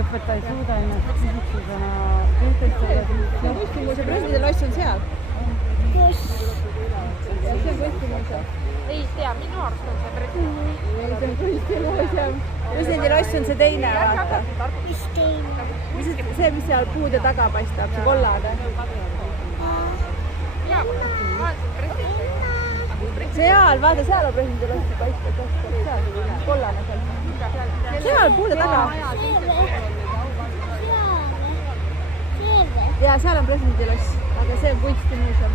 õpetaja ei suuda ennast füüsiksusena kehtestada. Kunstimuuseum, presidendiloss on seal. Kus? Ja see on kunstimuuseum. Ei tea, minu arust on see presidendimuuseum. See on kunstimuuseum. Presidendiloss on see teine, vaata. Mis teine? See, mis seal puude taga paistab, see kollane. Jaa, ma olen presidendiloss. Seal, vaata, seal on presidendilossi paistab. Seal, kollane seal. Seal puude taga. Seeve. Ja seal on presidendiloss, aga see on kunstimuuseum.